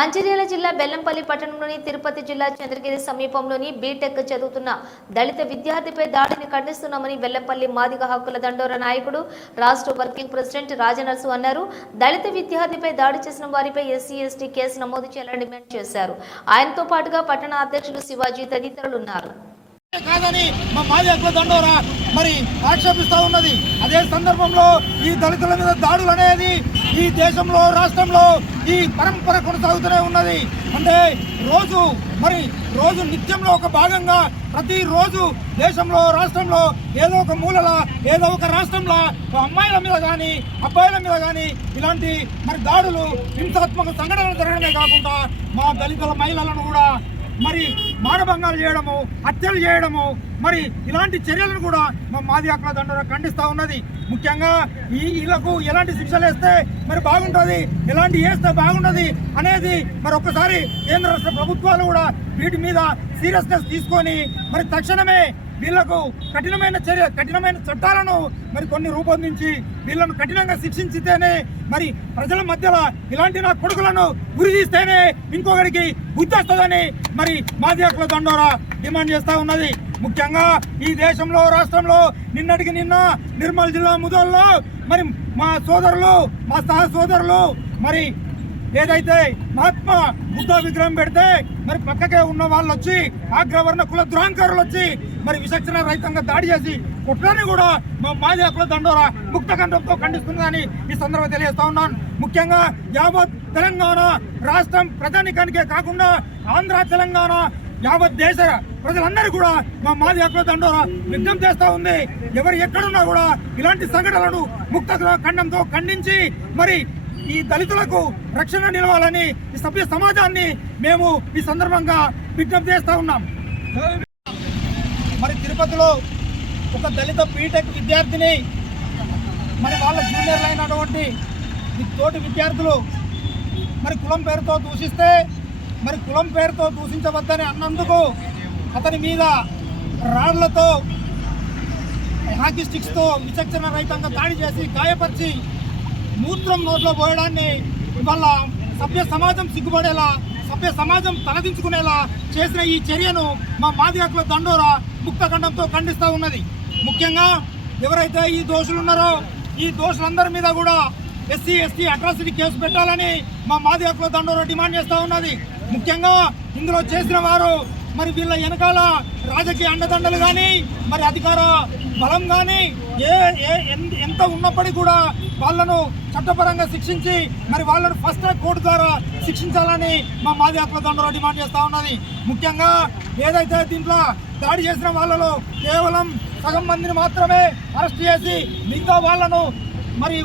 మంచిర్యాల జిల్లా బెల్లంపల్లి పట్టణంలోని తిరుపతి జిల్లా చంద్రగిరి సమీపంలోని బీటెక్ చదువుతున్న దళిత విద్యార్థిపై దాడిని ఖండిస్తున్నామని బెల్లంపల్లి మాదిగ హక్కుల దండోర నాయకుడు రాష్ట్ర వర్కింగ్ ప్రెసిడెంట్ రాజనర్సు అన్నారు. దళిత విద్యార్థిపై దాడి చేసిన వారిపై ఎస్సీ ఎస్టీ కేసు నమోదు చేయాలని డిమాండ్ చేశారు. ఆయనతో పాటుగా పట్టణ అధ్యక్షులు శివాజీ తదితరులు ఉన్నారు. కాదని మా మాది హక్కుల దండోరా మరి ఆక్షేపిస్తూ ఉన్నది. అదే సందర్భంలో ఈ దళితుల మీద దాడులు అనేది ఈ దేశంలో రాష్ట్రంలో ఈ పరంపర కొనసాగుతూనే ఉన్నది. అంటే రోజు మరి రోజు నిత్యంలో ఒక భాగంగా ప్రతిరోజు దేశంలో రాష్ట్రంలో ఏదో ఒక మూలల ఏదో ఒక రాష్ట్రంలో అమ్మాయిల మీద కానీ అబ్బాయిల మీద కానీ ఇలాంటి మరి దాడులు హింసాత్మక సంఘటనలు జరగడమే కాకుండా మా దళితుల మహిళలను కూడా మరి మానభంగాలు చేయడము హత్యలు చేయడము మరి ఇలాంటి చర్యలను కూడా మా మాది అక్కడ దండోర ఖండిస్తూ ఉన్నది. ముఖ్యంగా ఈ వీళ్ళకు ఎలాంటి శిక్షలు వేస్తే మరి బాగుంటుంది ఎలాంటి వేస్తే బాగుంటుంది అనేది మరి ఒక్కసారి కేంద్ర రాష్ట్ర ప్రభుత్వాలు కూడా వీటి మీద సీరియస్నెస్ తీసుకొని మరి తక్షణమే వీళ్ళకు కఠినమైన చర్య కఠినమైన చట్టాలను మరి కొన్ని రూపొందించి వీళ్ళను కఠినంగా శిక్షించితేనే మరి ప్రజల మధ్యలో ఇలాంటి నా కొడుకులను గురిదీస్తేనే ఇంకొకరికి బుద్ధి వస్తుందని మరి మాది దండోరా డిమాండ్ చేస్తా ఉన్నది. ముఖ్యంగా ఈ దేశంలో రాష్ట్రంలో నిన్నటికి నిన్న నిర్మల్ జిల్లా ముదల్లో మరి మా సోదరులు మా సహ సోదరులు మరి ఏదైతే మహాత్మా బుద్ధ విగ్రహం పెడితే మరి పక్కకే ఉన్న వాళ్ళు వచ్చి ఆగ్రవర్ణ కుల ద్రోహంకారులు వచ్చి మరి విచక్షణ రహితంగా దాడి చేసి కుట్రని కూడా మా మాది హక్కుల దండోరా ముక్త ఖండంతో ఖండిస్తుందని ఈ సందర్భంగా తెలియజేస్తా ఉన్నాను. ముఖ్యంగా యావత్ తెలంగాణ రాష్ట్రం ప్రజానికానికే కాకుండా ఆంధ్ర తెలంగాణ యావత్ దేశ ప్రజలందరూ కూడా మా మాది హక్కుల దండోరా విజ్ఞప్తి చేస్తూ ఉంది. ఎవరు ఎక్కడున్నా కూడా ఇలాంటి సంఘటనలను ముక్త ఖండంతో ఖండించి మరి ఈ దళితులకు రక్షణ నిలవాలని ఈ సభ్య సమాజాన్ని మేము ఈ సందర్భంగా విజ్ఞప్తి చేస్తూ ఉన్నాం. మరి తిరుపతిలో ఒక దళిత బీటెక్ విద్యార్థిని మరి వాళ్ళ జూనియర్లు అయినటువంటి తోటి విద్యార్థులు మరి కులం పేరుతో దూషిస్తే మరి కులం పేరుతో దూషించవద్దని అన్నందుకు అతని మీద రాళ్ళతో హాకీ స్టిక్స్తో విచక్షణ రహితంగా దాడి చేసి గాయపరిచి మూత్రం నోట్లో పోయడాన్ని ఇవాళ సభ్య సమాజం సిగ్గుపడేలా సభ్య సమాజం తలదించుకునేలా చేసిన ఈ చర్యను మా మాది దండోరా ముక్తఖండంతో ఖండిస్తూ ఉన్నది. ముఖ్యంగా ఎవరైతే ఈ దోషులు ఉన్నారో ఈ దోషులందరి మీద కూడా ఎస్సీ ఎస్టీ అట్రాసిటీ కేసు పెట్టాలని మా మాది దండోరా డిమాండ్ చేస్తూ ఉన్నది. ముఖ్యంగా ఇందులో చేసిన వారు మరి వీళ్ళ వెనకాల రాజకీయ అండదండలు కానీ మరి అధికార బలం కానీ ఏ ఏ ఎంత ఉన్నప్పటికీ కూడా వాళ్ళను చట్టపరంగా శిక్షించి మరి వాళ్ళను ఫస్ట్ ట్రాక్ కోర్టు ద్వారా శిక్షించాలని మా మాది హక్కుల దండలో డిమాండ్ చేస్తూ ఉన్నది. ముఖ్యంగా ఏదైతే దీంట్లో దాడి చేసిన వాళ్ళలో కేవలం సగం మందిని మాత్రమే అరెస్ట్ చేసి మిగతా వాళ్ళను మరి